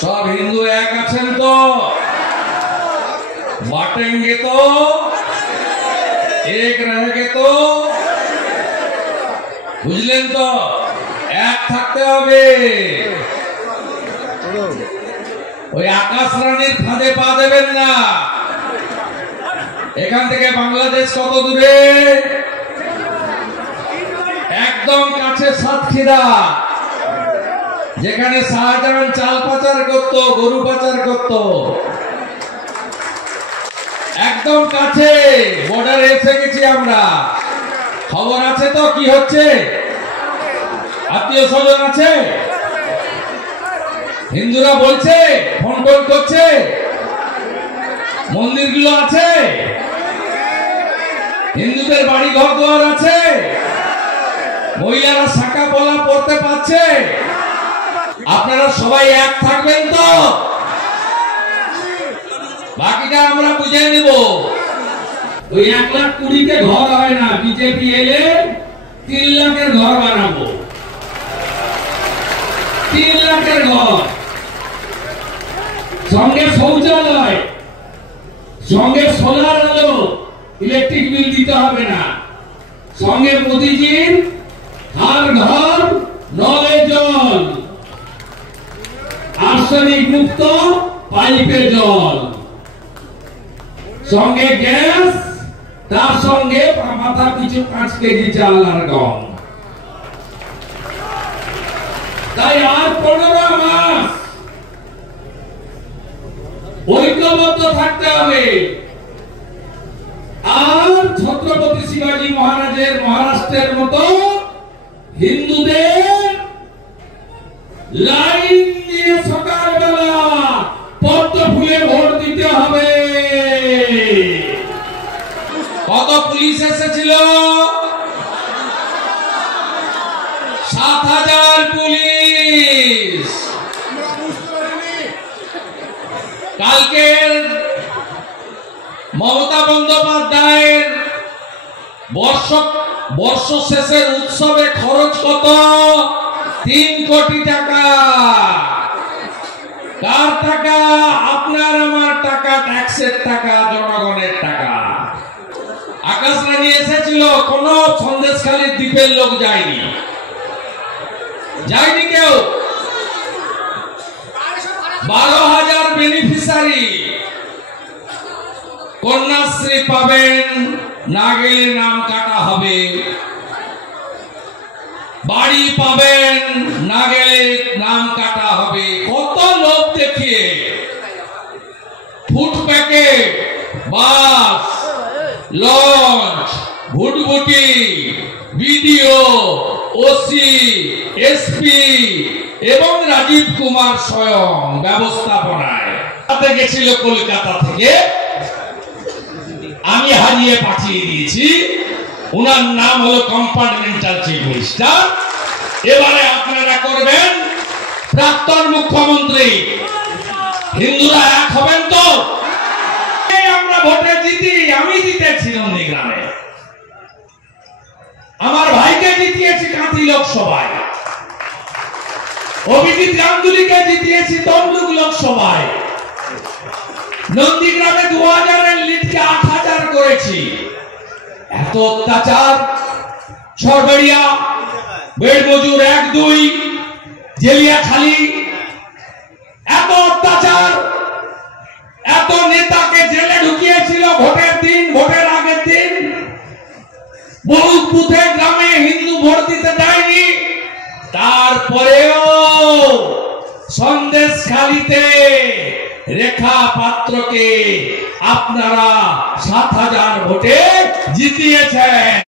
सब हिंदू एक आছেন তো बांटेंगे तो एक रहेंगे तो বুঝলেন তো এক থাকতে হবে ওই আকাশ রানীর ফাঁদে পা দেবেন না এখান থেকে বাংলাদেশ কত দূরে একদম কাছে সাতক্ষীরা যেখানে শাহজাহান চাল পাচার করত গরু পাচার করত একদম কাছে বর্ডারে এসে গেছি আমরা খবর আছে তো কি হচ্ছে আত্মীয় স্বজন আছে হিন্দুরা বলছে ফোন ফোন করছে মন্দিরগুলো আছে হিন্দুদের বাড়ি ঘর দুয়ার আছে মহিলারা শাখা পলা পড়তে পারছে আপনারা সবাই এক থাকবেন তো বাকিটা আমরা বুঝে নেব ওই 1,20,000 ঘর হয় না বিজেপি এলে 3 লাখের ঘর বানাবো 3 লাখের ঘর সঙ্গে শৌচালয় সঙ্গে সোলার আলো ইলেকট্রিক বিল দিতে হবে না সঙ্গে মোদিজির हर घर नले जल आर्सेनिक मुक्त पाइपे जल संगे गैस तार संगे माथा पिछू 5 केजी चाल और गम ताई आज 15 मास ঐক্যবদ্ধ থাকতে হবে আর ছত্রপতি শিবাজী মহারাজের মহারাষ্ট্রের মতো হিন্দুদের লাইন দিয়ে সকালবেলা পদ্ম ফুলে ভোট দিতে হবে কত পুলিশ এসেছিল 7,000 পুলিশ কালকে মমতা বন্দ্যোপাধ্যায়ের বর্ষ শেষের উৎসবে খরচ কত 3 কোটি টাকা কার টাকা আপনার আমার টাকা ট্যাক্সের টাকা জনগণের টাকা আকাশ রানী এসেছিল কোন সন্দেশখালীর দ্বীপের লোক যায়নি কেউ 12,000 বেনিফিশিয়ারি কন্যাশ্রী পাবেন না গেলে নাম কাটা হবে বাড়ি পাবেন না গেলে নাম কাটা হবে কত লোক দেখিয়ে ফুড প্যাকেট বাস লঞ্চ ভুটভুটি বিডিও ওসি এসপি এবং রাজীব কুমার স্বয়ং ব্যবস্থাপনায় গেছিল কলকাতা থেকে আমি হারিয়ে পাঠিয়ে দিয়েছি ওনার নাম হলো কম্পার্টমেন্টাল চিফ মিনিস্টার এবারে আপনারা করবেন প্রাক্তন মুখ্যমন্ত্রী হিন্দুরা এক হবেন তো আমরা ভোটে জিতি আমি জিতেছি নন্দীগ্রামে আমার ভাইকে জিতিয়েছি কাঁথি লোকসভায় অভিজিৎ গাঙ্গুলিকে জিতিয়েছি তমলুক লোকসভায় নন্দীগ্রামে 2000 এর লিডকে 8,000 করেছি এত অত্যাচার ছড়বেড়িয়া বেড়মজুর 1-2 জেলিয়াখালী এত অত্যাচার এত নেতাকে জেলে ঢুকিয়েছিল ভোটের দিন ভোটের আগের দিন বহু বুথে গ্রামে হিন্দু ভোট দিতে দেয়নি তারপরেও সন্দেশখালীতে রেখা পাত্রকে আপনারা 7,000 ভোটে জিতিয়েছেন।